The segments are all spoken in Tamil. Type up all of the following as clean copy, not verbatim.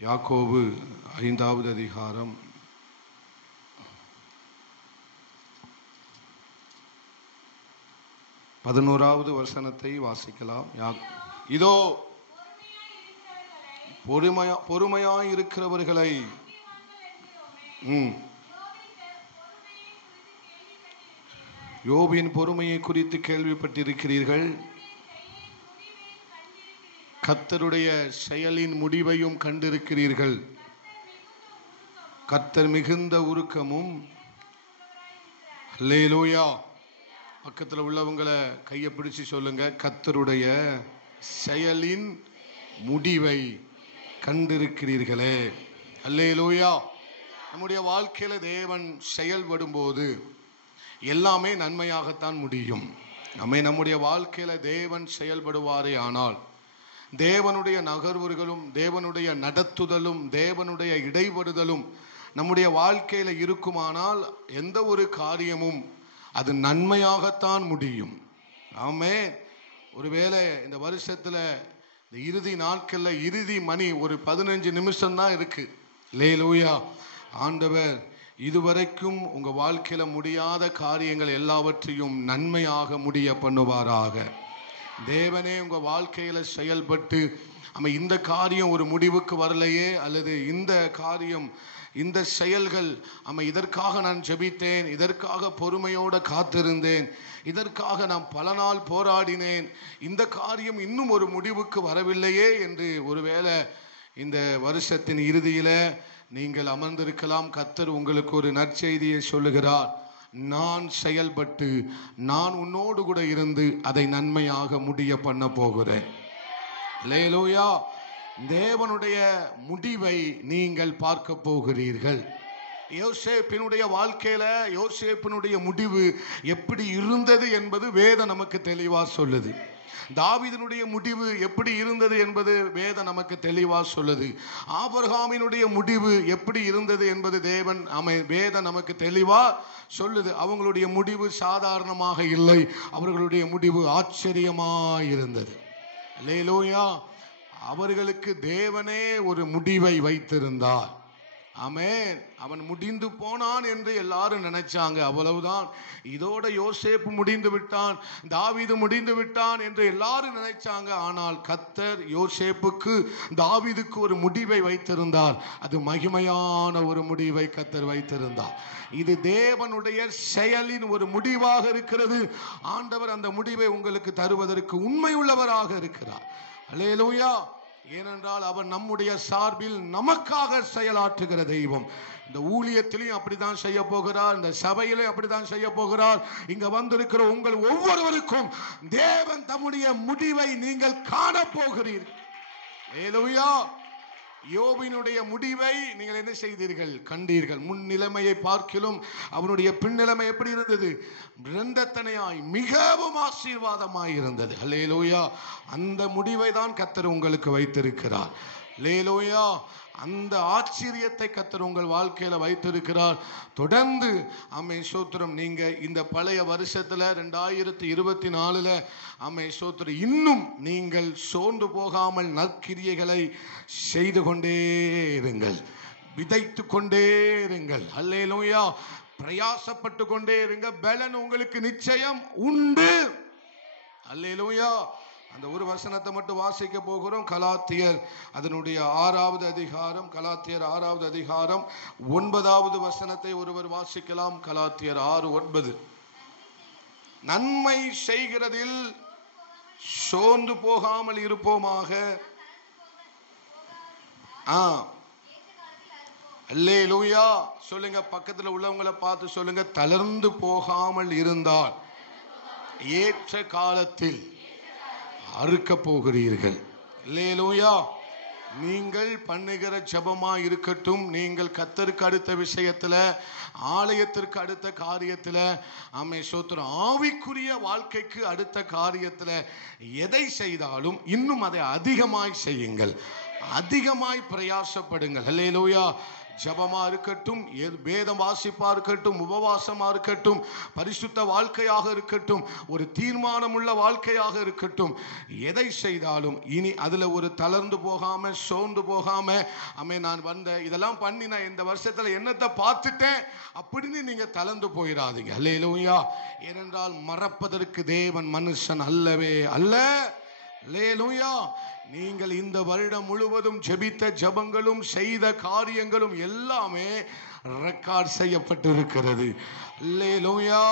யாக்கோபு 5வது அதிகாரம் 11வது வசனத்தை வாசிக்கலாம். இதோ பொறுமையாய் இருக்கிறவர்களை யோபின் பொறுமையை குறித்து கேள்விப்பட்டிருக்கிறீர்கள். கர்த்தருடைய செயலின் முடிவையும் கண்டிருக்கிறீர்கள். கர்த்தர் மிகுந்த உருக்கமும். அல்லேலூயா. பக்கத்தில் உள்ளவங்களை கையை பிடிச்சு சொல்லுங்க, கர்த்தருடைய செயலின் முடிவை கண்டிருக்கிறீர்களே. அல்லேலூயா. நம்முடைய வாழ்க்கையில தேவன் செயல்படும் போது எல்லாமே நன்மையாகத்தான் முடியும். நம்முடைய வாழ்க்கையில தேவன் செயல்படுவாரே ஆனால் தேவனுடைய நகர்வுகளும் தேவனுடைய நடத்துதலும் தேவனுடைய இடைபடுதலும் நம்முடைய வாழ்க்கையில இருக்குமானால் எந்த ஒரு காரியமும் அது நன்மையாகத்தான் முடியும். ஆமென். ஒருவேளை இந்த வருஷத்துல இந்த இறுதி நாட்கள்ல இறுதி மணி ஒரு 15 நிமிஷம் தான் இருக்கு. அல்லேலூயா. ஆண்டவர் இதுவரைக்கும் உங்க வாழ்க்கையில முடியாத காரியங்கள் எல்லாவற்றையும் நன்மையாக முடிய பண்ணுவாராக. தேவனே உங்க வாழ்க்கையில செயல்பட்டு இந்த காரியம் ஒரு முடிவுக்கு வரலையே, அல்லது இந்த காரியம் இந்த செயல்கள் இதற்காக நான் ஜெபித்தேன், இதற்காக பொறுமையோடு காத்திருந்தேன், இதற்காக நான் பல நாள் போராடினேன், இந்த காரியம் இன்னும் ஒரு முடிவுக்கு வரவில்லையே என்று ஒருவேளை இந்த வருஷத்தின் இறுதியில நீங்கள் அமர்ந்திருக்கலாம். கர்த்தர் உங்களுக்கு ஒரு நற்செய்தியை சொல்லுகிறார். நான் செயல்பட்டு நான் உன்னோடு கூட இருந்து அதை நன்மையாக முடிய பண்ண போகிறேன். அல்லேலூயா. தேவனுடைய முடிவை நீங்கள் பார்க்க போகிறீர்கள். யோசேப்பினுடைய வாழ்க்கையில யோசேப்பினுடைய முடிவு எப்படி இருந்தது என்பது வேதம் நமக்கு தெளிவா சொல்லுது. தாவீதினுடைய முடிவு எப்படி இருந்தது என்பது வேதம் நமக்கு தெளிவா சொல்லுது. ஆபிரகாமினுடைய முடிவு எப்படி இருந்தது என்பது வேதம் நமக்கு தெளிவா சொல்லுது. அவங்களுடைய முடிவு சாதாரணமாக இல்லை, அவர்களுடைய முடிவு ஆச்சரியமாக இருந்தது. அல்லேலூயா. அவர்களுக்கு தேவனே ஒரு முடிவை வைத்திருந்தார். ஆமென். அவன் முடிந்து போனான் என்று எல்லாரும் நினைச்சாங்க. அவ்வளவுதான், இதோட யோசேப்பு முடிந்து விட்டான், தாவீது முடிந்து விட்டான் என்று எல்லாரும் நினைச்சாங்க. ஆனால் கர்த்தர் யோசேப்புக்கு தாவீதுக்கு ஒரு முடிவை வைத்திருந்தார். அது மகிமையான ஒரு முடிவை கர்த்தர் வைத்திருந்தார். இது தேவனுடைய செயலின் ஒரு முடிவாக இருக்கிறது. ஆண்டவர் அந்த முடிவை உங்களுக்கு தருவதற்கு உண்மை உள்ளவராக இருக்கிறார். அல்லேலூயா. ஏனென்றால் அவர் நம்முடைய சார்பில் நமக்காக செயலாற்றுகிற தெய்வம். இந்த ஊழியத்திலையும் அப்படித்தான் செய்ய போகிறார், இந்த சபையிலே அப்படித்தான் செய்ய போகிறார். இங்க வந்திருக்கிற உங்கள் ஒவ்வொருவருக்கும் தேவன் தம்முடைய முடிவை நீங்கள் காண போகிறீர்கள். அல்லேலூயா. யோபினுடைய முடிவை நீங்கள் என்ன செய்தீர்கள்? கண்டீர்கள். முன் நிலைமையை பார்க்கிலும் அவனுடைய பின்னிலைமை எப்படி இருந்தது? இரண்டத்தனையாய் மிகவும் ஆசீர்வாதமாய் இருந்தது. அல்லேலூயா. அந்த முடிவை தான் கர்த்தர் உங்களுக்கு வைத்திருக்கிறார். அல்லேலூயா. அந்த ஆச்சரியத்தை கர்த்தர் உங்கள் வாழ்க்கையில வைத்திருக்கிறார். தொடர்ந்து ஆமென் ஸ்தோத்திரம். நீங்க இந்த பழைய வருஷத்துல 2024 ஆமென் ஸ்தோத்திரம் இன்னும் நீங்கள் சோர்ந்து போகாமல் நற்கிரியைகளை செய்து கொண்டே இருங்கள், விதைத்து கொண்டே இருங்கள். அல்லேலூயா. பிரயாசப்பட்டு கொண்டே இருங்க. பலன் உங்களுக்கு நிச்சயம் உண்டு. அல்லேலூயா. அந்த ஒரு வசனத்தை மட்டும் வாசிக்க போகிறோம். கலாத்தியர் அதனுடைய 6வது அதிகாரம், கலாத்தியர் 6வது அதிகாரம் 9வது வசனத்தை ஒருவர் வாசிக்கலாம். கலாத்தியர் 6:9. நன்மை செய்கிறதில் சோர்ந்து போகாமல் இருப்போமாக. அல்லேலூயா. சொல்லுங்க, பக்கத்தில் உள்ளவங்களை பார்த்து சொல்லுங்க, தளர்ந்து போகாமல் இருந்தால் ஏற்ற காலத்தில் அறுக்க போகிறீர்கள். அல்லேலூயா. நீங்கள் பண்ணுகிற ஜெபமா இருக்கட்டும், நீங்கள் கர்த்தருக்கு அடுத்த விஷயத்துல, ஆலயத்திற்கு அடுத்த காரியத்துல, ஆமென் ஸ்தோத்திரம், ஆவிக்குரிய வாழ்க்கைக்கு அடுத்த காரியத்துல எதை செய்தாலும் இன்னும் அதை அதிகமாய் செய்யுங்கள், அதிகமாய் பிரயாசப்படுங்கள். அல்லேலூயா. ஜபமா இருக்கட்டும், வேதம் வாசிப்பா இருக்கட்டும், உபவாசமா இருக்கட்டும், பரிசுத்த வாழ்க்கையாக இருக்கட்டும், ஒரு தீர்மானமுள்ள வாழ்க்கையாக இருக்கட்டும், எதை செய்தாலும் இனி அதுல ஒரு தளர்ந்து போகாம சோர்ந்து போகாம, நான் இதெல்லாம் பண்ணி நான் இந்த வருஷத்துல என்னத்தை பார்த்துட்டேன் அப்படின்னு நீங்க தளர்ந்து போயிடாதீங்க. அல்லேலூயா. ஏனென்றால் மறப்பதற்கு தேவன் மனுஷன் அல்லவே அல்ல. அல்லேலூயா. நீங்கள் இந்த வருடம் முழுவதும் ஜெபித்த ஜெபங்களும் செய்த காரியங்களும் எல்லாமே ரெக்கார்ட் செய்யப்பட்டிருக்கிறது. அல்லேலூயா.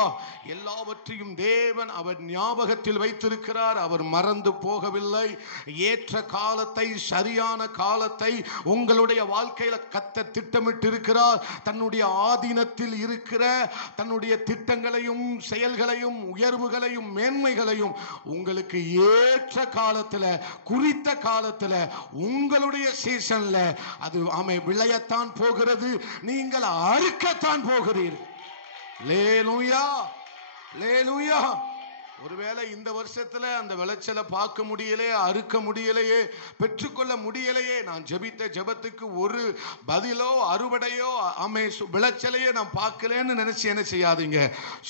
எல்லாவற்றையும் தேவன் அவர் ஞாபகத்தில் வைத்திருக்கிறார். அவர் மறந்து போகவில்லை. ஏற்ற காலத்தை, சரியான காலத்தை உங்களுடைய வாழ்க்கையில கர்த்தர் திட்டமிட்டு இருக்கிறார். தன்னுடைய ஆதீனத்தில் இருக்கிற தன்னுடைய திட்டங்களையும் செயல்களையும் உயர்வுகளையும் மேன்மைகளையும் உங்களுக்கு ஏற்ற காலத்துல, குறித்த காலத்துல, உங்களுடைய சீசன்ல அது விளையத்தான் போகிறது. நீங்கள் அறுக்கத்தான் போகிறீர்கள். அல்லேலூயா. அல்லேலூயா. ஒருவேளை இந்த வருஷத்துல அந்த விளைச்சலை பார்க்க முடியலையே, அறுக்க முடியலையே, பெற்றுக்கொள்ள முடியலையே, நான் ஜெபித்த ஜெபத்துக்கு ஒரு பதிலோ அறுவடையோ விளைச்சலையே நான் பார்க்கலன்னு நினைச்சு என்ன செய்யாதீங்க,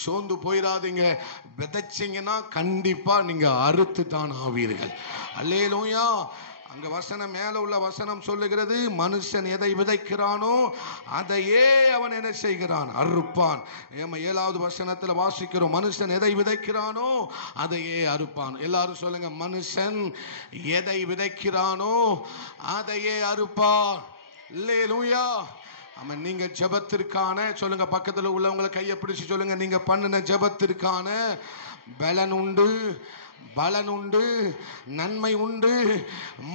சோர்ந்து போயிடாதீங்க. விதைச்சிங்கன்னா கண்டிப்பா நீங்க அறுத்து தான் ஆவீர்கள். அல்லேலூயா. அங்க வசனம், மேல உள்ள வசனம் சொல்லுகிறது, மனுஷன் எதை விதைக்கிறானோ அதையே அவன் என்ன செய்கிறான், அறுப்பான். 7வது வசனத்துல வாசிக்கிறோம், மனுஷன் எதை விதைக்கிறானோ அதையே அறுப்பான். எல்லாரும் சொல்லுங்க, மனுஷன் எதை விதைக்கிறானோ அதையே அறுப்பான். அல்லேலூயா. நீங்க ஜெபத்திற்கான, சொல்லுங்க பக்கத்துல உள்ளவங்களை கையை பிடிச்சு சொல்லுங்க, நீங்க பண்ணின ஜெபத்திற்கான பலன் உண்டு, பலன் உண்டு, நன்மை உண்டு,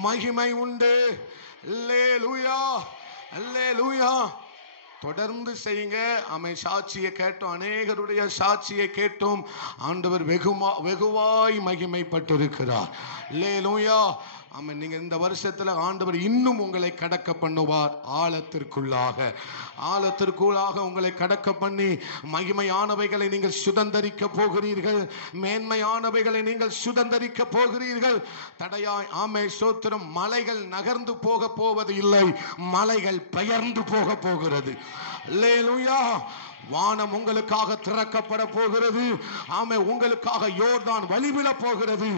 மகிமை உண்டு. அல்லேலூயா. அல்லேலூயா. தொடர்ந்து செய்யுங்க. சாட்சியை கேட்டோம், அநேகருடைய சாட்சியை கேட்டோம். ஆண்டவர் வெகுவாய் மகிமைப்பட்டிருக்கிறார். அல்லேலூயா. நீங்க இந்த வருஷத்துல ஆண்டவர் இன்னும் உங்களை கடக்க பண்ணுவார். ஆழத்திற்குள்ளாக உங்களை கடக்க பண்ணி மகிமையானவைகளை நீங்கள் சுதந்தரிக்க போகிறீர்கள். மேன்மையானவைகளை நீங்கள் சுதந்தரிக்க போகிறீர்கள். தடையாய் ஸ்தோத்திரம். மலைகள் நகர்ந்து போக போவது இல்லை, மலைகள் பெயர்ந்து போக போகிறது. அல்லேலூயா. வானம் உங்களுக்காக திறக்கப்பட போகிறது. உங்களுக்காக யோர்தான் வழிவிட போகிறது.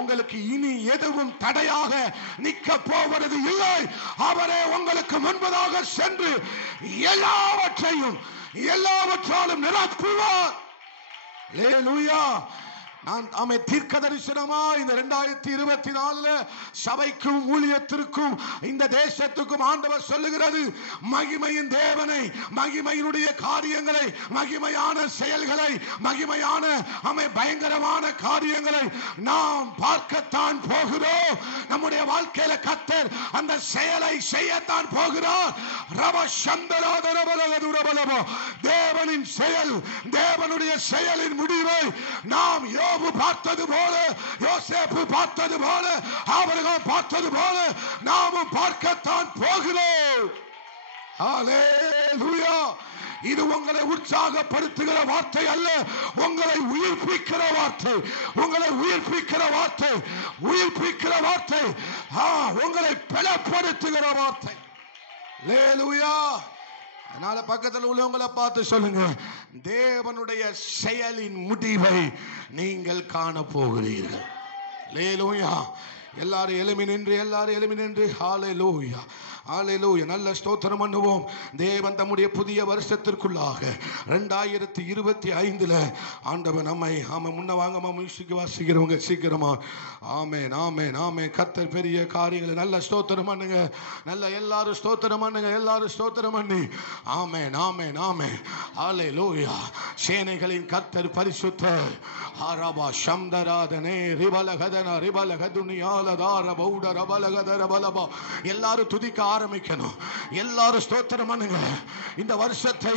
உங்களுக்கு இனி எதுவும் தடையாக நிற்க போவது இல்லை. அவரே உங்களுக்கு முன்பதாக சென்று எல்லாவற்றாலும் நிரப்புவார். அல்லேலூயா. நான் தீர்க்க தரிசனமா இந்த 2024 சபைக்கும் ஊழியத்திற்கும் இந்த தேசத்துக்கும் ஆண்டவர் சொல்லுகிறது, மகிமையின் தேவனை, மகிமையினுடைய காரியங்களை, மகிமையான செயல்களை, மகிமையான பயங்கரமான காரியங்களை நாம் பார்க்கத்தான் போகிறோம். நம்முடைய வாழ்க்கையில கர்த்தர் அந்த செயலை செய்யத்தான் போகிறார். தேவனின் செயல், தேவனுடைய செயலின் முடிவை நாம் பார்த்தது போல, யோசேப்பு பார்த்தது போல, ஆபிரகாம் பார்த்தது போல நாமும் பார்க்கத்தான் போகிறோம். ஹல்லேலூயா. இது உங்களை உற்சாகப்படுத்துகிற வார்த்தை அல்ல, உங்களை உயிர்ப்பிக்கிற வார்த்தை, உங்களை உயிர்ப்பிக்கிற வார்த்தை, உயிர்ப்பிக்கிற வார்த்தை, உங்களை பலப்படுத்துகிற வார்த்தை. ஹல்லேலூயா. அதனால பக்கத்தில் உள்ளவங்களை பார்த்து சொல்லுங்க, தேவனுடைய செயலின் முடிவை நீங்கள் காண போகிறீர்கள். அல்லேலூயா. எல்லாரும் எழுமி நின்று ஹல்லேலூயா, ஹல்லேலூயா. நல்ல ஸ்தோத்திரம் பண்ணுவோம். தேவன் தம்முடைய புதிய வருஷத்திற்குள்ளாக 2025 ஆண்டவர் நம்மை முன்ன வாங்கமா மியூசிக் வாசிக்கிறவங்க சீக்கிரமா ஆமென் ஆமென் ஆமென். கர்த்தர் பெரிய காரியங்களை நல்ல ஸ்தோத்திரம் பண்ணுங்க. நல்ல எல்லாரும் ஸ்தோத்திரம் பண்ணுங்க. எல்லாரும் ஸ்தோத்திரம் பண்ணி ஆமென் ஆமென் ஆமென். ஹல்லேலூயா. சேனைகளின் கர்த்தர் பரிசுத்தர். ஹரபா சம்தராதனே ரிபலகதன ரிபலகதுனியாலதார பௌட ரபலகதர பலபா. எல்லாரும் துதிக்க ஆரம்பிக்கணும். எல்லாரும் ஸ்தோத்திரம் பண்ணுங்க. இந்த வருஷத்தை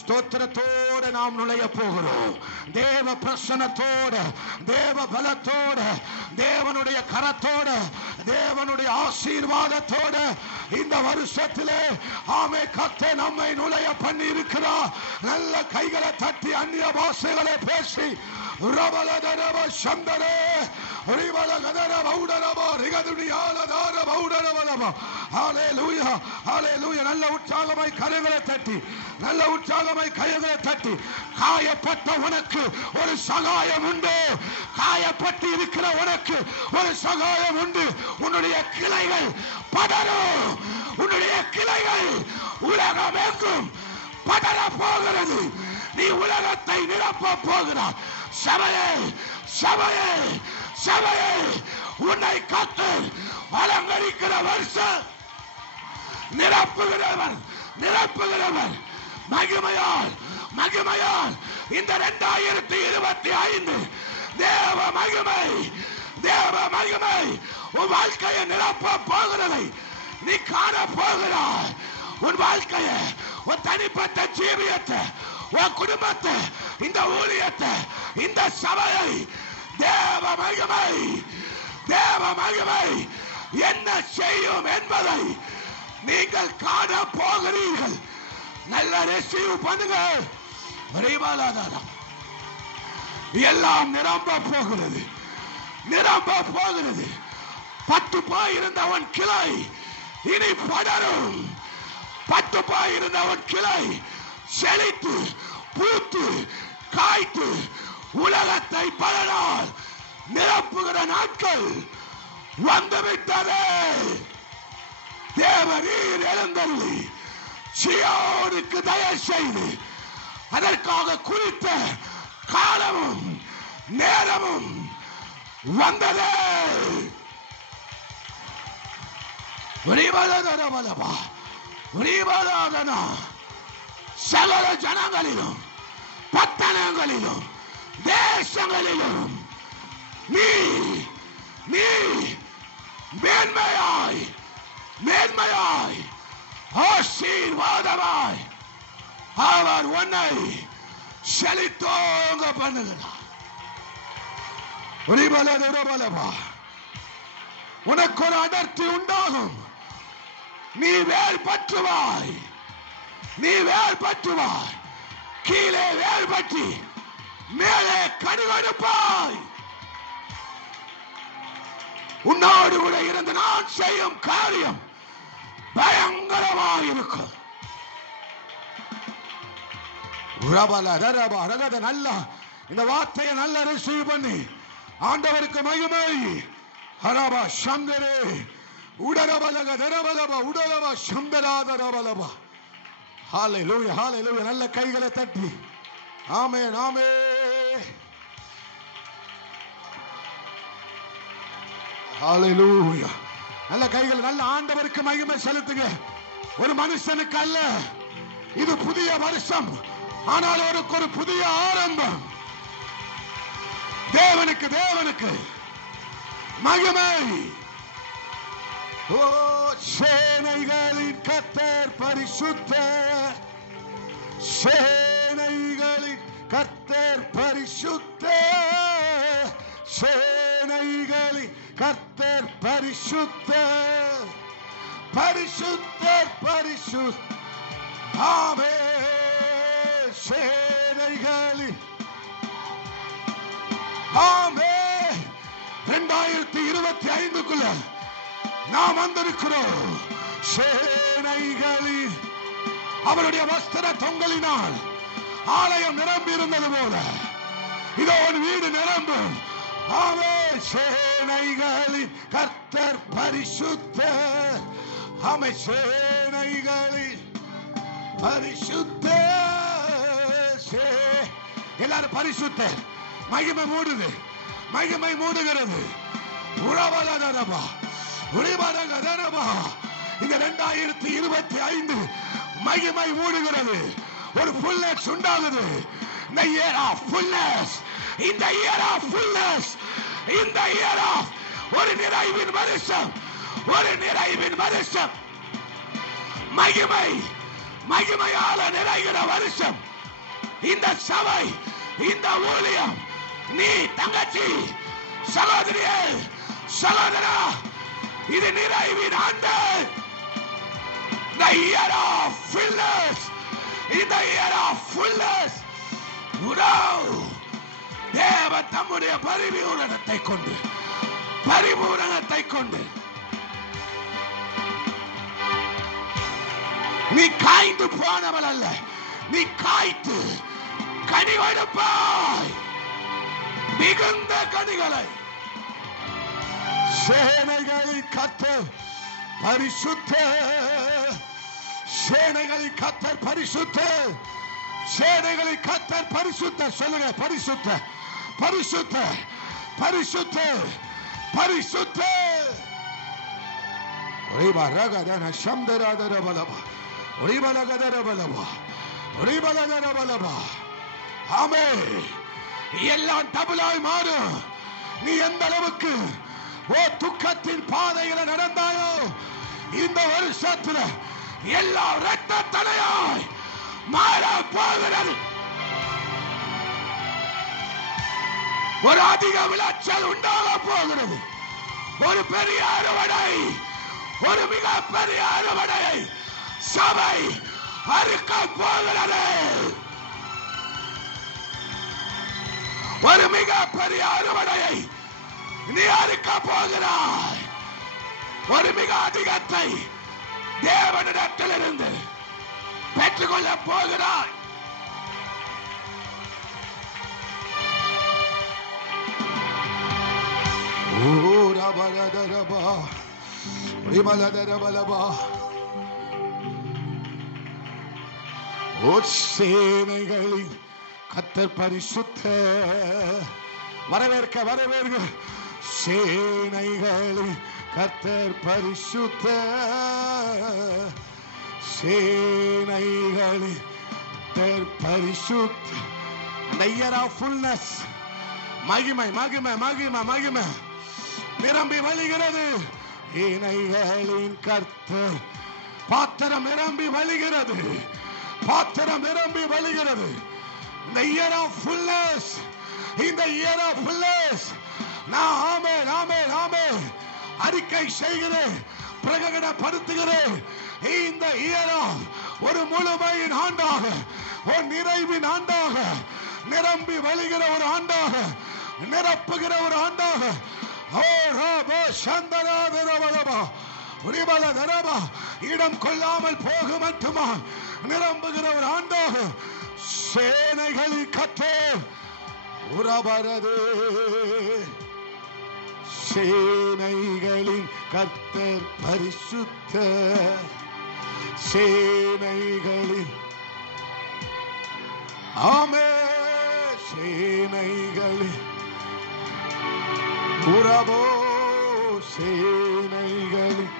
ஸ்தோத்திரத்தோடு நாம் நுழைய போகிறோம். தேவ பிரசன்னத்தோட, தேவ பலத்தோட, தேவனுடைய கரத்தோட, தேவனுடைய ஆசீர்வாதத்தோட இந்த வருஷத்திலே கர்த்தர் நம்மை நுழைய பண்ணி இருக்கிறார். நல்ல கைகளை தட்டி அந்நிய பாஷைகளை பேசி ரபலதரப சந்தரே ரிபலகதர பௌடரப ரிகதுடியாலதார பௌடரபலப. ஹalleluya ஹalleluya. நல்ல உற்சாகமாய் கரங்களை தட்டி, நல்ல உற்சாகமாய் கைகளை தட்டி. காயப்பட்ட உனக்கு ஒரு சகாயம் உண்டு. காயப்பட்டு இருக்கிற உனக்கு ஒரு சகாயம் உண்டு. உன்னுடைய கிளைகள் படரும். உன்னுடைய கிளைகள் உலகம் எங்கும் படர போகிறது. நீ உலகத்தை நிரப்ப போகிறாய். சபையே சபையே சபையே, உன்னை கர்த்தர் அலங்கரிக்கிற வருஷம் நிரப்புகிறவர் நிரப்புகிறவர். மகிமையால் மகிமையால் இந்த 2025 தேவ மகிமை தேவ மகிமை உன் வாழ்க்கையை நிரப்ப போகிறதை நீ காண போகிறாய். உன் வாழ்க்கையை, உன் தனிப்பட்ட ஜீவியத்தை, உன் குடும்பத்தை, இந்த ஊழியத்தை, இந்த சபையை தேவ மகிமை தேவ மகிமை என்ன செய்யும் என்பதை நீங்கள் காண போகிறீர்கள். நல்ல ரிசீவ் பண்ணுங்க. எல்லாம் நிரம்ப போகிறது நிரம்ப போகிறது. பட்டு போயிருந்தவன் கிளை இனி படரும். பட்டு போயிருந்தவன் கிளை செழித்து பூத்து காய்த்து உலகத்தை பலனால் நிரப்புகிற நாட்கள் வந்துவிட்டது. தேவரீர் எழுந்தருளி சீயோனுக்கு தயவு செய்து அதற்காக குறித்த காலமும் நேரமும் வந்தது. சகல ஜனங்களிலும் பட்டணங்களிலும் தேசங்களிலும் நீ நீ மேன்மையாய் மேன்மையாய் ஆசீர்வாதமாய் அவர் உன்னை செழித்தோங்க பண்ணுகிறார். உனக்கு ஒரு அடர்த்தி உண்டாகும். நீ வேல் பற்றுவாய். நீ வேல் பற்றுவாய். கீழே வேல் பற்றி மேலே கனி கொடுப்பாய். உன்னோடு கூட இருந்து நான் செய்யும் காரியம் பயங்கரமாக இருக்கும். நல்லா இந்த வார்த்தையை நல்லா ரிசீவ் பண்ணி ஆண்டவருக்கு மகிமை. ஹரபா சந்தரே உடரபலக தரபலபா உடலபா சந்தராதரபலபா. ஹalleluya ஹalleluya. நல்ல கைகளை தட்டி ஆமென் ஆமென். ஹalleluya. நல்ல கைகள் நல்ல ஆண்டவருக்கு மகிமை செலுத்துங்க. ஒரு மனுஷனுக்கு அல்ல, இது புதிய வருஷம். ஆனால் ஒரு புதிய ஆரம்பம். தேவனுக்கு தேவனுக்கு மகிமை. ஓ சேனைகளின் கர்த்தர் பரிசுத்தர். சேனைகளின் கர்த்தர் பரிசுத்தர். சேனைகளின் கர்த்தர் பரிசுத்தர். பரிசுத்தர் பரிசுத்தர். ஆமென். சேனைகளின் ஆமென். 2025க்குள்ள நாம் வந்திருக்கிறோம். சேனைகளில் அவருடைய வஸ்திர தொங்கலினால் ஆலயம் நிரம்பி இருந்தது போல இதோ ஒரு வீடு நிரம்பும். ஆமென். சேனைகளின் கர்த்தர் பரிசுத்தர். ஆமென். சேனைகளின் பரிசுத்தர். எல்லாரும் பரிசுத்தர். மகிமை மூடுது. மகிமை மூடுகிறது. உறவலதரபா உரிமரகதரபா. இந்த 2025 மகிமை மூடுகிறது. ஒரு fullness உண்டாகுது. இந்த year of fullness. இந்த year of fullness. இந்த year of ஒரு நிறைவின் வருஷம். ஒரு நிறைவின் வருஷம். மகிமை மகிமையால நிறைகிற வருஷம். இந்த சபை, இந்த ஊழியம், நீ தங்கச்சி, சகோதரியே, சகோதரா, இது நிறைவின் ஆண்டு. The year of fullness. In the year of fullness. தேவன் தம்முடைய பரிபூரணத்தை கொண்டு நீ காய்ந்து போனவள் அல்ல, நீ காய்த்து கனி கொடுப்பாய், மிகுந்த கனிகளை. சேனைகளின் கர்த்தர் பரிசுத்தர், சேனைகளின் கர்த்தர் பரிசுத்தர், சேனைகளின் கர்த்தர் பரிசுத்தர். சொல்லுங்க, பரிசுத்தர், பரிசுத்தர், பரிசுத்தர், பரிசுத்தர். ஒளிபா ரகதன சம்தராதர பலபா, ஒளிபலகதர பலபா, ஒளிபலகதர பலபா. ஆமென். எல்லாம் டபுளாய் மாறும். நீ எந்த அளவுக்கு துக்கத்தின் பாதையில நடந்தாயோ, இந்த வருஷத்துல எல்லாம் இரத்த தடையாய் மாற போகிறது. ஒரு அதிக விளைச்சல் உண்டாக போகிறது. ஒரு பெரிய அறுவடை, ஒரு மிக பெரிய அறுவடையை சபை அறுக்க போகிறது. ஒரு மிக பெரிய அறுவடையை நீ அறுக்க போகிறாய். ஒரு மிக அதிகத்தை தேவனிடத்திலிருந்து பெற்றுக்கொள்ள போகிறாய். சேனைகளின் கர்த்தர் பரிசுத்தர். வரவேற்க வரவேற்க. சேனைகளின் கர்த்தர் பரிசுத்தர், சேனைகளின் கர்த்தர் பரிசுத்தர். அந்த இயர் ஆஃப் ஃபுல்னஸ், மகிமை மகிமை மகிமை மகிமை நிரம்பி வழிகிறது. இணைகளின் கர்த்தர் பாத்திரம் நிரம்பி வழிகிறது, பாத்திரம் நிரம்பி வழிகிறது. இந்த இயர் ஆஃப் ஃபுல்னஸ், இந்த இயர் ஆஃப் ஃபுல்னஸ் நான் ஆமென் ஆமென் ஆமென் அறிக்கை செய்கிறேன், பிரகடனப்படுத்துகிறேன். இந்த இயர் ஒரு முழுமையின் ஆண்டாக, ஒரு நிறைவின் ஆண்டாக, நிரம்பி வழிகிற ஒரு ஆண்டாக, நிரப்புகிற ஒரு ஆண்டாக. ஓ ராபா சந்தராதரவலபா உரிபலதரபா இடம் கொள்ளாமல் போக மட்டுமா நிரம்புகிற ஒரு ஆண்டாக. சேனைகளின் கர்த்தர் உரபரதே, சேனைகளின் கர்த்தர் பரிசுத்தர், சேனைகளின் ஆமென், சேனைகளின் உரபோ, சேனைகளின்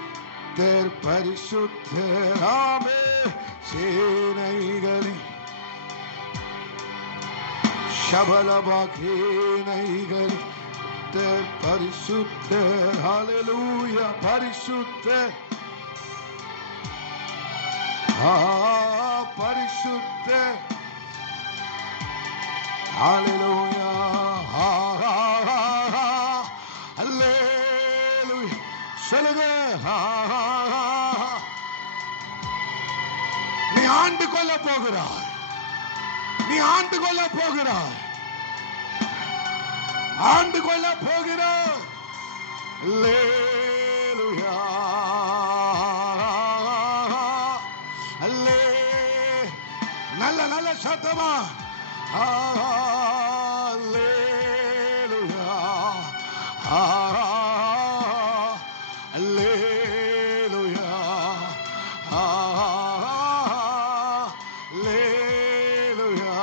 கர்த்தர் பரிசுத்தர். ஆமென், சேனைகளின் சபலபாகேனைகளின் பரிசுத்தர். ஹல்லேலூயா, பரிசுத்தர், பரிசுத்தர். ஹல்லேலூயா, ஹல்லேலூயா. சொல்லுங்க, நீ ஆண்டு கொள்ள போகிறாய், நீ ஆண்டு கொள்ள போகிறாய், ஆண்டு கொள்ள போகிறாய். அல்லேலூயா, அல்லே. நல்ல நல்ல சத்தமா அல்லேலூயா, அல்லேலூயா, அல்லேலூயா.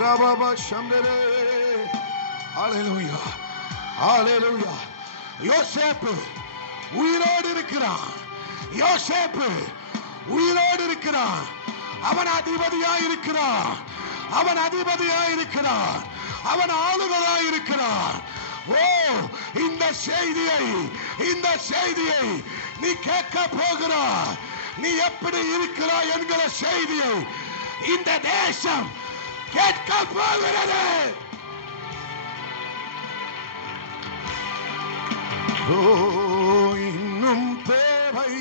Rababa Shamdere. Hallelujah. Hallelujah. யோசேப்பு உயிரோடு இருக்கிறான், யோசேப்பு உயிரோடு இருக்கிறான். அவன் அதிபதியாய் இருக்கிறான், அவன் அதிபதியாய் இருக்கிறான், அவன் ஆளுநராய் இருக்கிறான். ஓ, இந்த செய்தியை, இந்த செய்தியை நீ கேட்க போகிறாய். நீ எப்படி இருக்கிறாய் என்கிற செய்தியை இந்த தேசம் கேட்க போகிறது. இன்னும் தேவை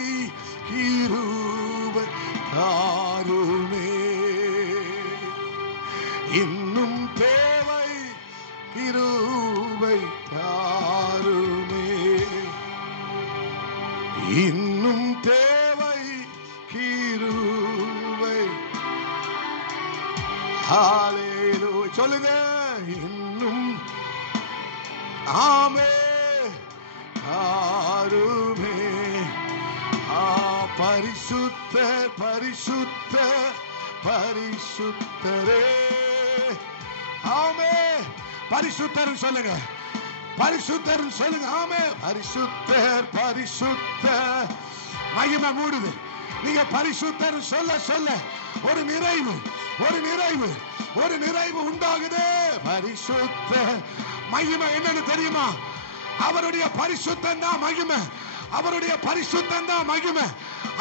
கிருபை தாருமே. இன்னும் தேவை கிருபை. ஹல்லேலூயா சொல்லுங்க. இன்னும் ஆமே தாருமே. பரிசுத்தர் பரிசுத்தர் பரிசுத்தரே. ஆமே பரிசுத்தர் சொல்லுங்க. பரிசுத்தர் சொல்லுங்க. ஆமே பரிசுத்தர் பரிசுத்தர். மகிமை மூடுது. நீங்க பரிசுத்தர் சொல்ல சொல்ல ஒரு நிறைவு ஒரு நிறைவு ஒரு நிறைவு உண்டாகுது. பரிசுத்த மகிமை என்னன்னு தெரியுமா? அவருடைய பரிசுத்தம் தான் மகிமை. அவருடைய பரிசுத்தம் தான் மகிமை.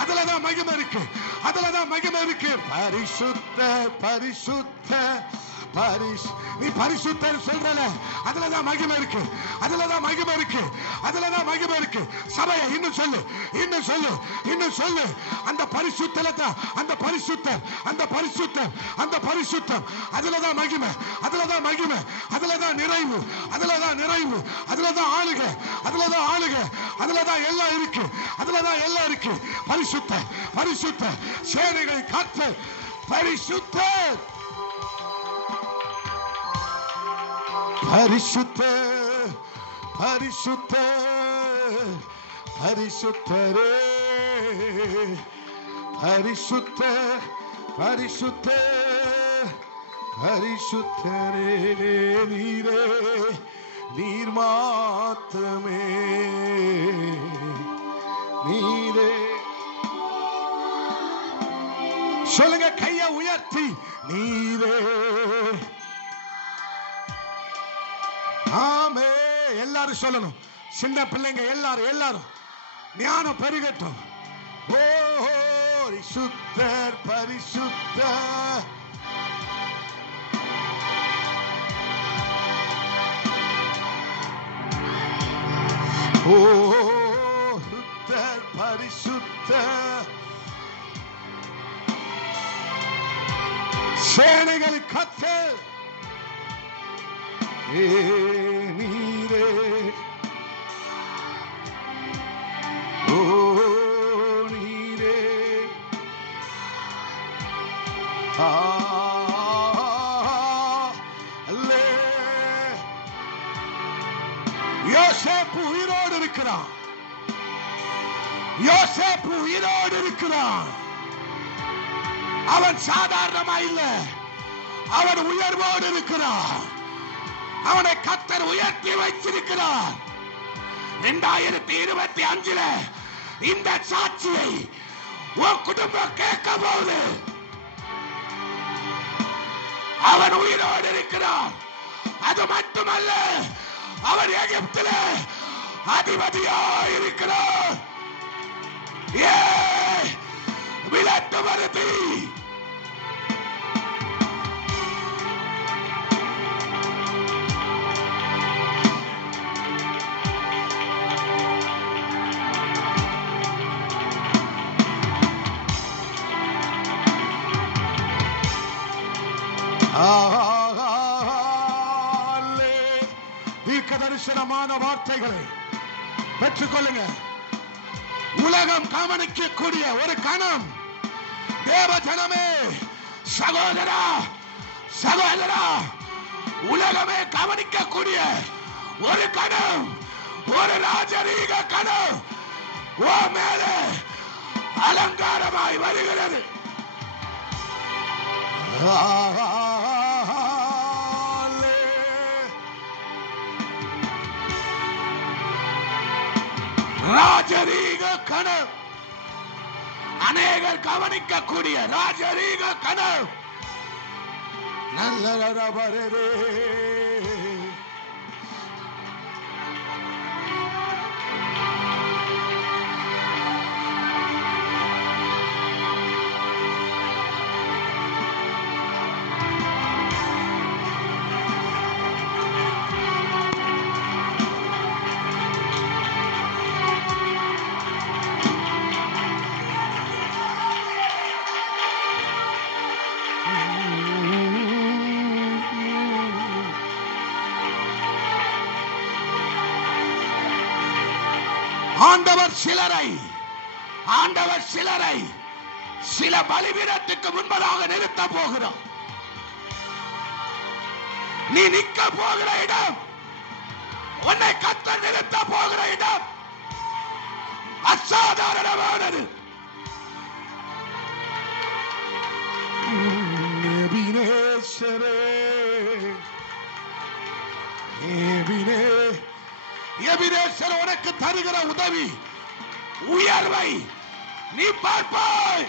அதுலதான் மகிமை இருக்கு. அதுலதான் மகிமை இருக்கு. பரிசுத்த பரிசுத்த நீ பரிசுத்தர் சொல்றல, அதுலதான் மகிமை இருக்கு. அதுலதான் மகிமை இருக்கு. அதுலதான் மகிமை இருக்கு. சபையை இன்னும் சொல்லு, இன்னும் சொல்லு, இன்னும் சொல்லு. அந்த பரிசுத்தலதான், அந்த பரிசுத்தம், அந்த பரிசுத்தம், அந்த பரிசுத்தம், அதுலதான் மகிமை, அதுலதான் மகிமை, அதுலதான் நிறைவு, அதுலதான் நிறைவு, அதுலதான் ஆளுக, அதுலதான் ஆளுக, அதுலதான் எல்லாம் இருக்கு, அதுலதான் எல்லாம் இருக்கு. பரிசுத்த பரிசுத்த சேனைகளை காத்த பரிசுத்த பரிசுத்த பரிசுத்த பரிசுத்தரே. பரிசுத்த பரிசுத்த பரிசுத்தரே. நீரே நீர் மாத்திரமே. நீரே சொல்லுங்க. கையை உயர்த்தி நீரே. ஆமே எல்லாரும் சொல்லணும். சின்ன பிள்ளைங்க எல்லாரும் எல்லாரும் ஞானம் பெருகட்டும். ஓ பரிசுத்தர் பரிசுத்தர். ஓ சுத்தர் பரிசுத்தர். சேனைகள் கர்த்தர் நீரே. ஓ நீரே. யோசேப்பு உயிரோடு இருக்கிறான். யோசேப்பு உயிரோடு இருக்கிறான். அவன் சாதாரணமா இல்ல, அவன் உயர்வோடு இருக்கிறான். அவனை கர்த்தர் உயர்த்தி வைத்திருக்கிறார். 2025 இந்த சாட்சியை உன் குடும்பம் கேட்க போகுது. அவன் உயிரோடு இருக்கிறான். அது மட்டுமல்ல, அவன் எகிப்தில அதிபதியாய் இருக்கிறான். விலட்டு வருதி. தீர்க்க தரிசனமான வார்த்தைகளை பெற்றுக்கொள்ளுங்க. உலகம் கவனிக்கக்கூடிய ஒரு கணம், தேவ ஜனமே, சகோதரா சகோதரா, உலகமே கவனிக்கக்கூடிய ஒரு கணம், ஒரு ராஜரீக கணம் ஓ மேலே அலங்காரமாய் வருகிறது. ராஜரீக கனவு, அநேகர் கவனிக்கக்கூடிய ராஜரீக கனவு. நல்ல வருதே. ஆண்டவர் சிலரை சில பலிபீடத்துக்கு முன்பதாக நிறுத்த போகிறார். நீ நிற்க போகிற இடம், உன்னை கர்த்தர் நிறுத்த போகிற இடம் அசாதாரணமானது. எபினேசர் உனக்கு தருகிற உதவி, உயர்வை நீ பார்ப்பாய்.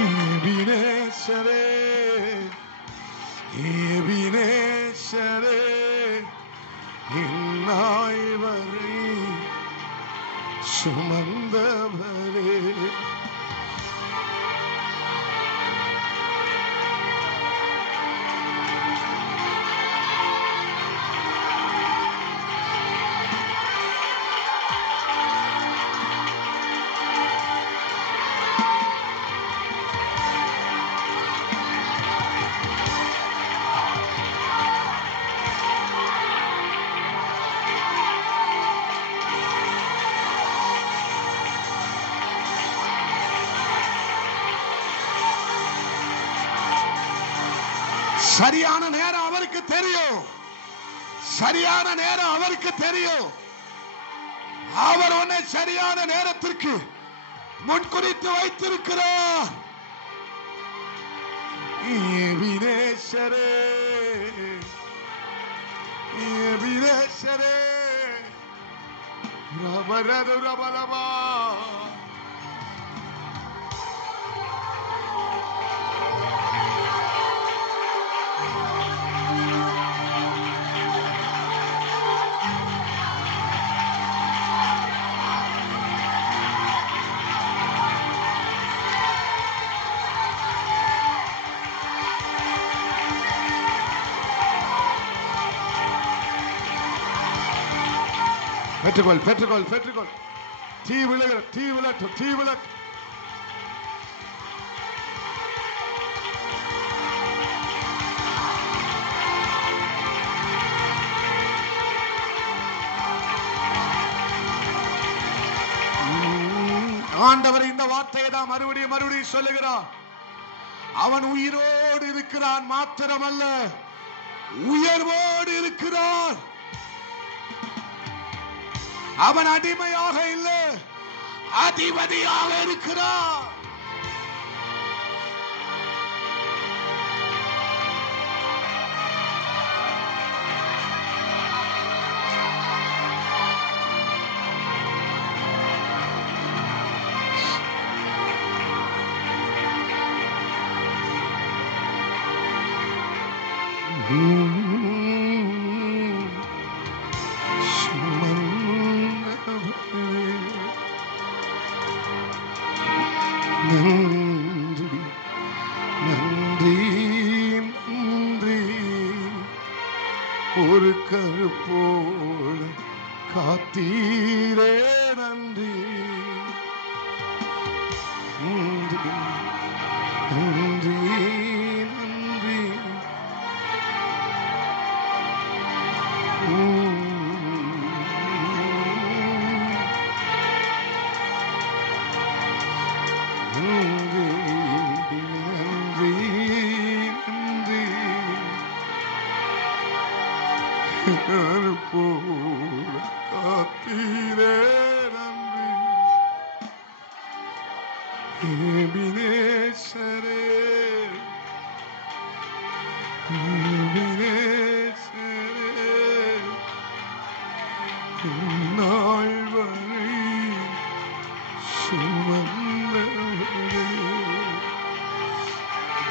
எபினேசரே, எபினேசரே, இந்நாள் வரை சுமந்தவரே. சரியான நேரம் அவருக்கு தெரியும். சரியான நேரம் அவருக்கு தெரியும். அவர் உன்னை சரியான நேரத்திற்கு முன்குறித்து வைத்திருக்கிறார். எபினேசரே, எபினேசரே, ரபரது ரபலபா. பெற்றுக்கொள், பெற்றுக்கொள், பெற்றுக்கொள். தீ விழுகிற, தீ விழட்டும், தீ விழட்டும். ஆண்டவர் இந்த வார்த்தையை தான் மறுபடியும் சொல்லுகிறார். அவன் உயிரோடு இருக்கிறான் மாத்திரமல்ல, உயர்வோடு இருக்கிறான். அவன் அடிமையாக இல்லை, அதிபதியாக இருக்கிறான். ஒரு கருப்போல காத்தீரே நன்றி, நன்றி, நன்றி, நன்றி. கருப்போல காத்தீரே நன்றி. எபினேசரே, எபினேசரே, இந்நாள் வரை சுமந்தவரே.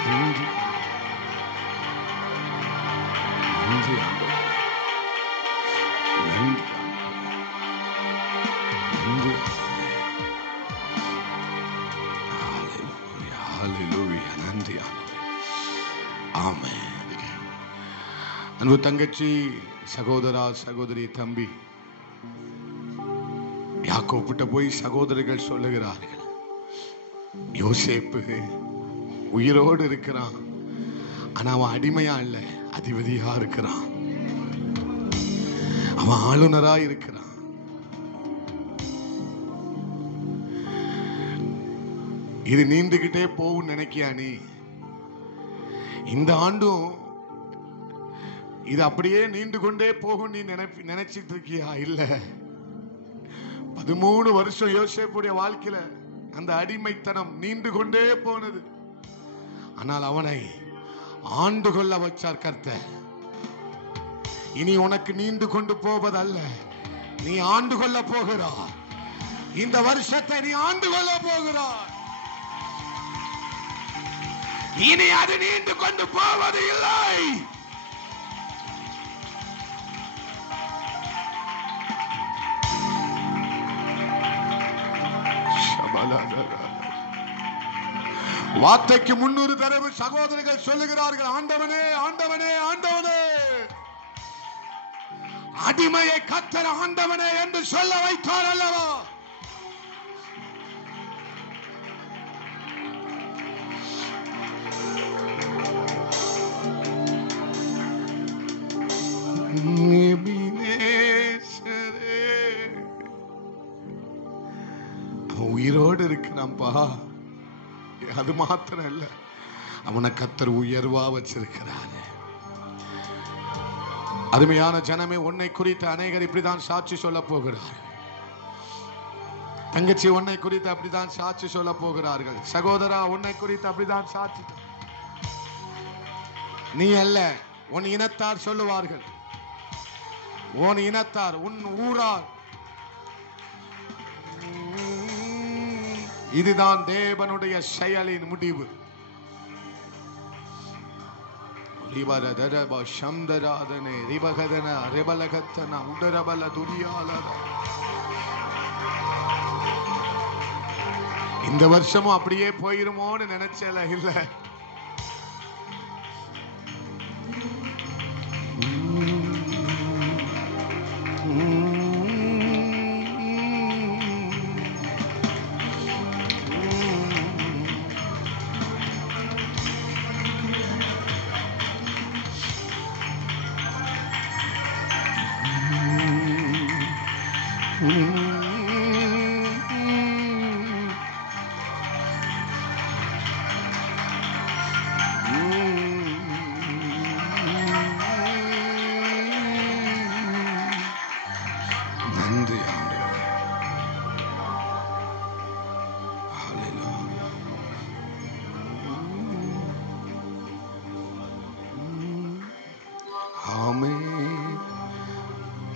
நன்றி, நன்றி, அன்பு தங்கச்சி, சகோதரா, சகோதரி, தம்பி, யாக்கோபிட்ட போய் சகோதரர்கள் சொல்லுகிறார்கள், யோசேப்பு உயிரோடு இருக்கிறான், ஆனா அவன் அடிமையா இல்ல, அதிபதியா இருக்கிறான். அவன் ஆளுநராய் இருக்கிறான். இது நீண்டுகிட்டே போகும் நினைக்கியா நீ? இந்த ஆண்டும் இது அப்படியே நீண்டு கொண்டே போகும் நீ நினைச்சிட்டு இருக்கியா? இல்ல. 13 வருஷம் யோசேப்புடைய வாழ்க்கையில அந்த அடிமைத்தனம் நீண்டு கொண்டே போனது. ஆனால் அவனை ஆண்டு கொள்ள வச்சார் கர்த்தர். இனி உனக்கு நீண்டு கொண்டு போவதல்ல, நீ ஆண்டு கொள்ள போகிறாய். இந்த வருஷத்தை நீ ஆண்டு கொள்ள போகிறாய். இனி அது நீண்டு கொண்டு போவது இல்லை. வார்த்தைக்கு 300 தடவை சகோதரர்கள் சொல்லுகிறார்கள், ஆண்டவனே ஆண்டவனே ஆண்டவனே. அடிமையை கர்த்தர் ஆண்டவனே என்று சொல்ல வைத்தார் அல்லவா? உயிரோடு இருக்கிறான்பா. அது மாத்திரம் இல்ல, அவனை கர்த்தர் உயர்வா வச்சிருக்கிறார். அருமையான ஜனமே, உன்னை குறித்து அநேகர் இப்படிதான் சாட்சி சொல்ல போகிறார். தங்கச்சி, உன்னை குறித்து அப்படிதான் சாட்சி சொல்ல போகிறார்கள். சகோதரா, உன்னை குறித்து அப்படிதான் சாட்சி. நீ அல்ல, உன் இனத்தார் சொல்லுவார்கள். உன் இனத்தார், உன் ஊரார். இதுதான் தேவனுடைய செயலின் முடிவு. இந்த வருஷமும் அப்படியே போயிருமோன்னு நினைச்சல. இல்ல,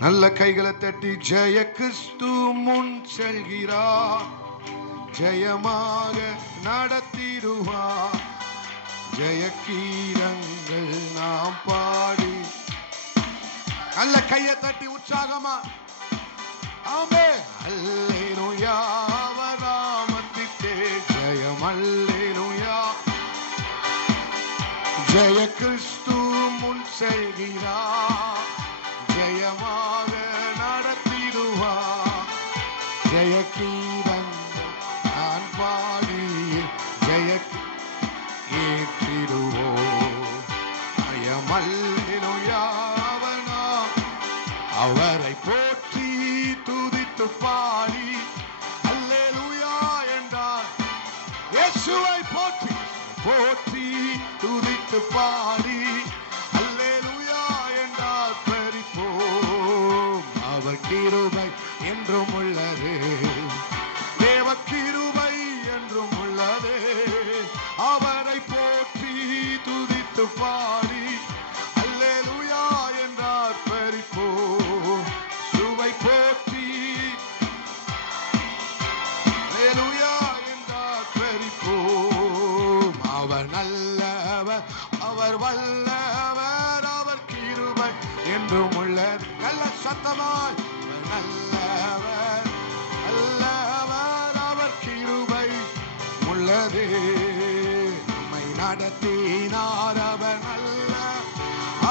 நல்ல கைகளை தட்டி ஜெய கிறிஸ்து முன் செல்கிறார், ஜெயமாக நடத்திடுவார். ஜெய கீதங்கள் நாம் பாடி நல்ல கையை தட்டி உற்சாகமா ஆமே அல்லேலூயா நாமத்திற்கே ஜெயம் அல்லேலூயா. ஜெய கிறிஸ்து முன் செல்கிறார், ஜெயமாக நடத்திடுவார். ஜெய கீதங்கள் நான் பாடி ஜெய ஏற்றிடுவோம். ஜெயமல்லேலூயா அவரை போற்றி துதித்து பாடி அல்லேலூயா என்றார். இயேசுவை போற்றி போற்றி துதித்து பாடி அல்லேலூயா என்றார். பரிப்போம் அவர் கிருபை என்றும் உள்ளது, தேவ கிருபை என்றும் உள்ளது. அவரை போற்றி துதித்து பாடி அல்லேலூயா என்றார். பரிப்போம் சுவை போற்றி அல்லேலூயா என்றார். பரிப்போம் அவர் நல்லவர், அவர் வல்லவர், அவர் கிருபை என்றும் உள்ளது. நல்ல சத்தமாய் நல்லவர் அல்லவர், அவர் கிருபை உள்ளது. நம்மை நடத்தினார் அவர் நல்ல,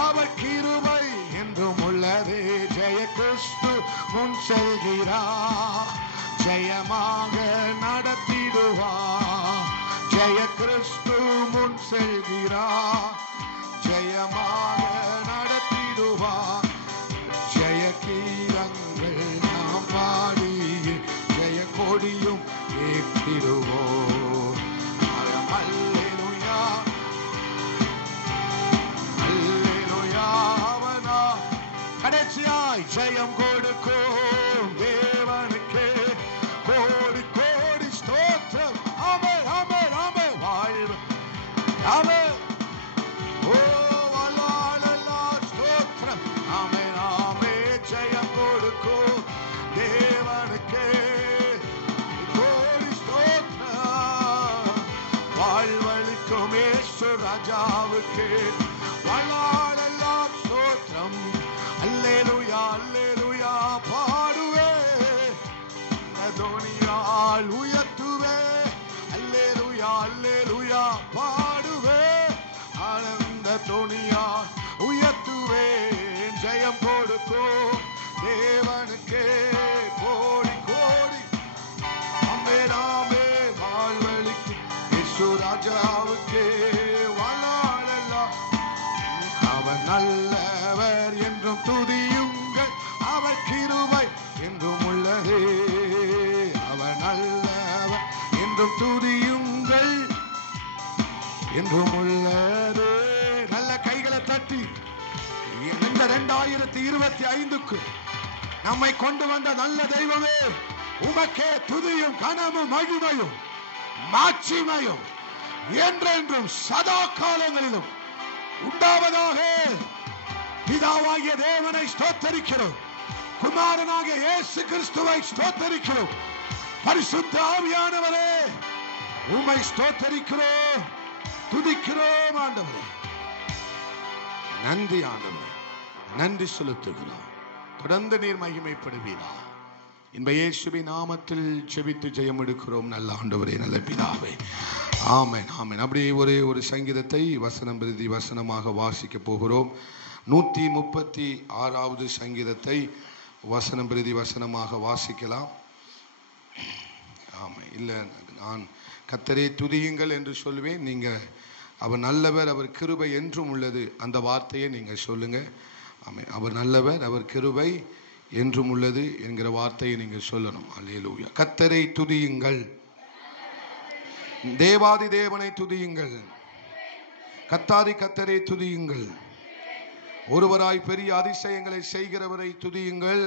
அவர் கிருபை என்றும் உள்ளது. ஜெய கிறிஸ்து முன் செல்கிறார், ஜெயமாக நடத்திடுவார். ஜெய கிறிஸ்து முன் செல்கிறார், ஜெயமாக நடத்திடுவார். ஜெய ஜெயம் கொடுக்கும் தேவனுக்கே கோடி கோடி ஸ்தோத்திரம். ஆமென் ஆமென் ஆமென். வாழ்வு ஆமென். ஓ வல்லாலெல்லாம் ஸ்தோத்திரம். ஆமென் ஆமென். ஜெயம் கொடுக்கும் தேவனுக்கே கோடி ஸ்தோத்திரம். வாழ்வளிக்கும் இயேசு ராஜாவுக்கு வல்லாலெல்லாம் ஸ்தோத்திரம். அல்லேலூயா அல்லேலூயா பாடுவே தோனியால் உயர்த்துவே. அல்லேலூயா அல்லேலூயா பாடுவே ஆனந்த தோனியால் உயர்த்துவே. ஜெயம் கொடுக்கும் தேவனுக்கே கோடி கோடி ஆமென் ஆமென். வாழ்வளிக்கும் இயேசு ராஜாவுக்கே வல்லாலெல்லாம். அவர் நல்லவர் என்றும் துதியுங்கள், அவர் கிருபை என்றும் உள்ளதே. அவர் நல்லவர் என்றும் துதியுங்கள் என்றும் உள்ளதே. நல்ல கைகளை தட்டி இந்த 2025க்கு நம்மை கொண்டு வந்த நல்ல தெய்வமே, உமக்கே துதியும் கனமும் மகிமையும் மாட்சிமையும் என்றென்றும் சதா காலங்களிலும் உண்டாவதாக. பிதாவாகிய தேவனை ஸ்தோத்தரிக்கிறோம், குமாரனாகிய இயேசு கிறிஸ்துவை ஸ்தோத்தரிக்கிறோம், பரிசுத்த ஆவியானவரே உம்மை ஸ்தோத்தரிக்கிறோம், துதிக்கிறோம். ஆண்டவரே நன்றி, ஆண்டவரே நன்றி செலுத்துகிறோம். தொடர்ந்து நீர் மகிமைப்படுவீரா. இன்ப இயேசுவின் நாமத்தில் ஜெபித்து ஜெயம் எடுக்கிறோம் நல்ல ஆண்டவரே, நல்ல பிதாவே. ஆமென் ஆமென். அப்படியே ஒரு சங்கீதத்தை வசனம் பிரதி வசனமாக வாசிக்க போகிறோம். 136வது சங்கீதத்தை வசனம் பிரதி வசனமாக வாசிக்கலாம். ஆமாம், இல்லை நான் கர்த்தரே துதியுங்கள் என்று சொல்லுவேன். நீங்கள் அவர் நல்லவர், அவர் கிருபை என்றும் உள்ளது, அந்த வார்த்தையை நீங்கள் சொல்லுங்கள். ஆமாம், அவர் நல்லவர், அவர் கிருபை என்றும் உள்ளது என்கிற வார்த்தையை நீங்கள் சொல்லணும். அல்லேலூயா. கர்த்தரை துதியுங்கள், தேவாதி தேவனை துதியுங்கள், கர்த்தாதி கர்த்தரை துதியுங்கள், ஒருவராய் பெரிய அதிசயங்களை செய்கிறவரை துதியுங்கள்,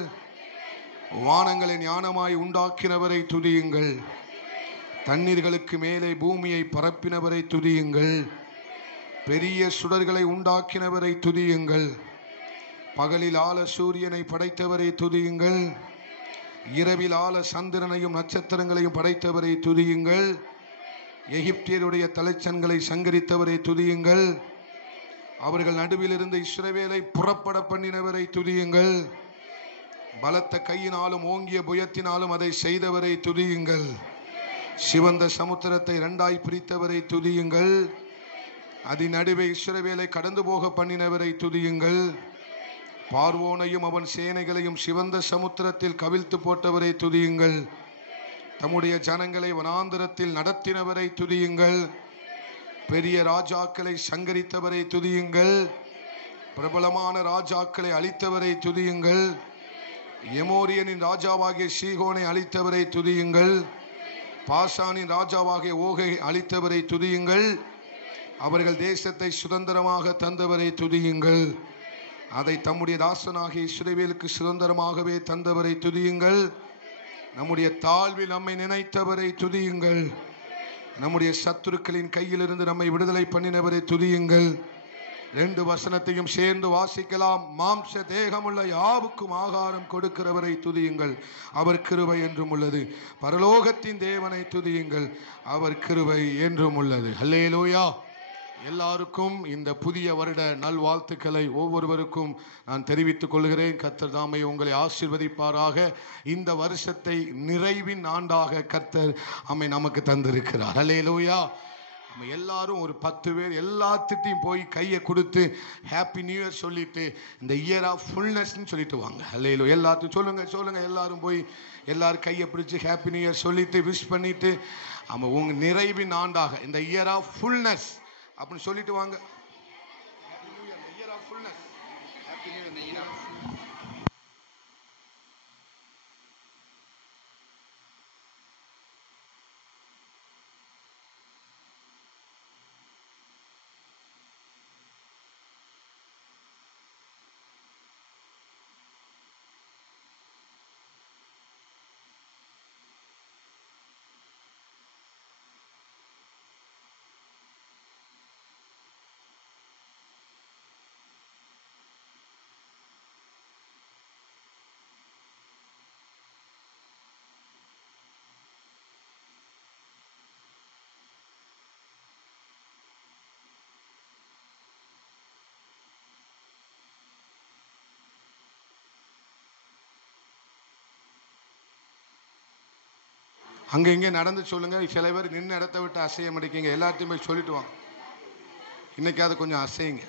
வானங்களை ஞானமாய் உண்டாக்கினவரை துதியுங்கள், தண்ணீர்களுக்கு மேலே பூமியை பரப்பினவரை துதியுங்கள், பெரிய சுடர்களை உண்டாக்கினவரை துதியுங்கள், பகலில் ஆள சூரியனை படைத்தவரை துதியுங்கள், இரவில் ஆள சந்திரனையும் நட்சத்திரங்களையும் படைத்தவரை துதியுங்கள், எகிப்தியருடைய தலைச்சன்களை சங்கரித்தவரை துதியுங்கள், அவர்கள் நடுவிலிருந்து இஸ்ரவேலை புறப்பட பண்ணினவரை துதியுங்கள், பலத்த கையினாலும் ஓங்கிய புயத்தினாலும் அதை செய்தவரை துதியுங்கள், சிவந்த சமுத்திரத்தை இரண்டாய் பிரித்தவரை துதியுங்கள், அதன் நடுவே இஸ்ரவேலை கடந்து போக பண்ணினவரை துதியுங்கள், பார்வோனையும் அவன் சேனைகளையும் சிவந்த சமுத்திரத்தில் கவிழ்த்து போட்டவரை துதியுங்கள், தம்முடைய ஜனங்களை வனாந்தரத்தில் நடத்தினவரை துதியுங்கள், பெரிய ராஜாக்களை சங்கரித்தவரை துதியுங்கள், பிரபலமான ராஜாக்களை அழித்தவரை துதியுங்கள், எமோரியனின் ராஜாவாகிய சீகோனை அழித்தவரை துதியுங்கள், பாசானின் ராஜாவாகிய ஓகை அழித்தவரை துதியுங்கள், அவர்கள் தேசத்தை சுதந்திரமாக தந்தவரை துதியுங்கள், அதை தம்முடைய தாசனாகிய இஸ்ரவேலுக்கு சுதந்திரமாகவே தந்தவரை துதியுங்கள், நம்முடைய தாழ்வில் நம்மை நினைத்தவரை துதியுங்கள், நம்முடைய சத்துருக்களின் கையிலிருந்து நம்மை விடுதலை பண்ணினவரை துதியுங்கள். 2 வசனத்தையும் சேர்ந்து வாசிக்கலாம். மாம்ச தேகமுள்ள யாவுக்கும் ஆகாரம் கொடுக்கிறவரை துதியுங்கள், அவர் கிருபை என்றும் உள்ளது, பரலோகத்தின் தேவனை துதியுங்கள், அவர் கிருபை என்றும் உள்ளது. அல்லேலூயா. எல்லாருக்கும் இந்த புதிய வருட நல்வாழ்த்துக்களை ஒவ்வொருவருக்கும் நான் தெரிவித்துக் கொள்கிறேன். கர்த்தர் தாமே உங்களை ஆசீர்வதிப்பாராக. இந்த வருஷத்தை நிறைவின் ஆண்டாக கர்த்தர் நமக்கு தந்திருக்கிறார். அல்லேலூயா. நம்ம எல்லாரும் ஒரு 10 பேர் எல்லாத்திட்டையும் போய் கையை கொடுத்து ஹாப்பி நியூ இயர் சொல்லிட்டு இந்த இயர் ஆஃப் ஃபுல்னஸ்ன்னு சொல்லிட்டு வாங்க. அல்லேலூயா. எல்லாத்தையும் சொல்லுங்க எல்லாரும் போய் எல்லாரும் கையை பிடிச்சி ஹாப்பி நியூ இயர் சொல்லிட்டு விஷ் பண்ணிட்டு உங்க நிறைவின் ஆண்டாக இந்த இயர் ஆஃப் ஃபுல்னஸ் அப்படின்னு சொல்லிட்டு வாங்க. அங்கே இங்கே நடந்து சொல்லுங்க. சில பேர் நின்று இடத்த விட்டு அசைய மாட்டேங்க. எல்லாத்தையும் போய் சொல்லிட்டு வாங்க. இன்னைக்காவது கொஞ்சம் அசையுங்க.